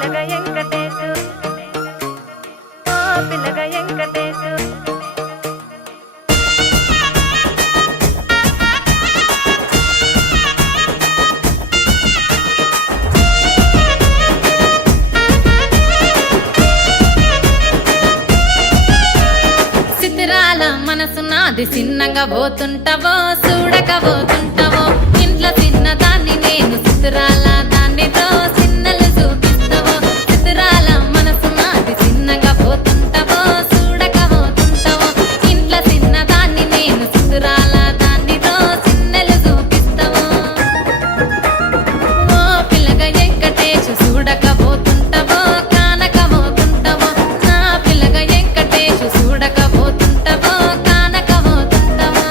పిల్లగా వెంకటేశు ఓ పిల్లగా వెంకటేశు చిత్రాల మనసు నాది చిన్నగా పోతుంటావో చూడక పోతుంటావో ఇంట్లో చిన్నదాన్ని నేను చిత్రాల దానితో చిన్నలు చూపిస్తావో చిత్రాల మనసు నాది చిన్నగా పోతుంటావో చూడక పోతుంటావో ఇంట్లో చిన్నదాన్ని నేను చిత్రాల దానితో చిన్నలు చూపిస్తావో ఓ పిల్లగా వెంకటేశు చూడక పోతుంటావో కానక పోతుంటావో నా పిల్లగా వెంకటేశు చూడక పోతుంటావో కానక పోతుంటావో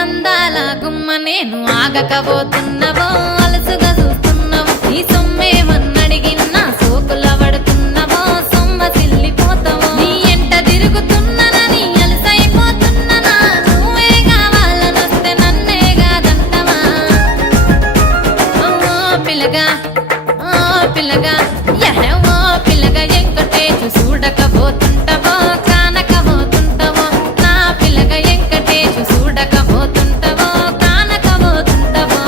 అందాల గుమ్మ నేను ఆగకపోతున్నావో అలసుగా చూస్తున్నావో ఈ సొమ్మేమన్నడిగిన్నా సోకుల పడుతున్నావో సొమ్మ సిల్లిపోతావో నీ ఎంట తిరుగుతున్నానని అలసైపోతున్నానా నువ్వే కావాలనొస్తే నన్నే కాదంటవా ఓ పిల్లగా ఓ పిల్లగా ఓ పిల్లగా వెంకటేశు చూడకపోతుంటావో కానకపోతుంటావో నా పిల్లగా వెంకటేశు చూడకపోతుంటావో కానకపోతుంటావో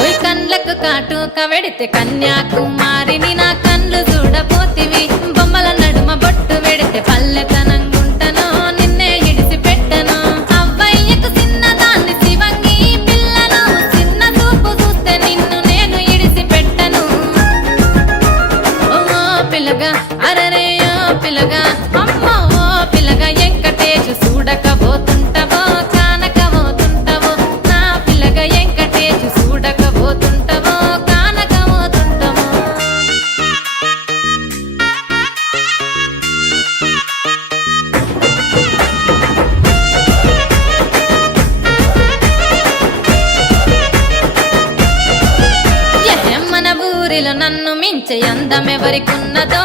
ఓయ్ కండ్లకు కాటుక వెడితే కన్యాకుమారిని నా కండ్లు చూడపోతివి బొమ్మల నడుమ బొట్టు వెడితే పల్లెతనంగుంటను నిన్నే ఇడిసి పెట్టను అవ్వయ్యకు చిన్నదాన్ని శివంగి పిల్లను చిన్న చూపు చూస్తే నిన్ను నేను ఇడిసి పెట్టను ఓ పిల్లగా అరరే ఓ పిల్లగా అమ్మో ఓ పిల్లగా వెంకటేశు చూడకపోతుంటావో కానకపోతుంటావో నా పిల్లగా వెంకటేశు చూడకపోతుంటావో కానకపోతుంటావో మన ఊరిలో నన్ను మించే అందమెవరికున్నదో